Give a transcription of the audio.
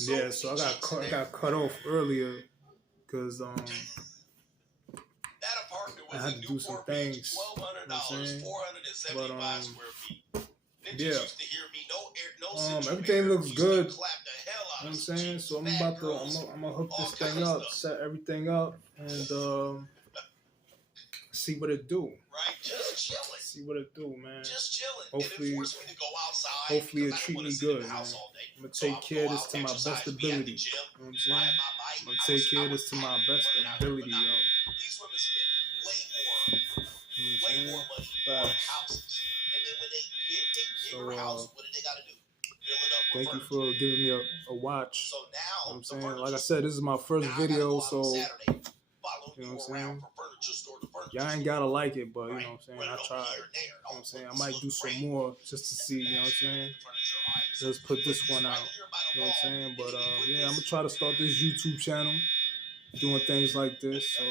Yeah, so I got cut off earlier because I had to do some things. You know what I'm saying? But yeah. Everything looks good. You know what I'm saying? So I'm gonna hook this thing up, set everything up, and see what it do. See what it do, man. Hopefully it treat me good, man. I'm gonna take care of this to my best ability. You know what I'm saying? I'm gonna take care of this to my best ability, yo. You know what I'm saying? Facts. So, thank you for giving me a watch. You know what I'm saying? Like I said, this is my first video, so you know what I'm saying? Y'all ain't gotta like it, but you know what I'm saying? I tried. You know what I'm saying? I might do some more just to see, you know what I'm saying? Just put this one out. You know what I'm saying? But yeah, I'm gonna try to start this YouTube channel, doing things like this. So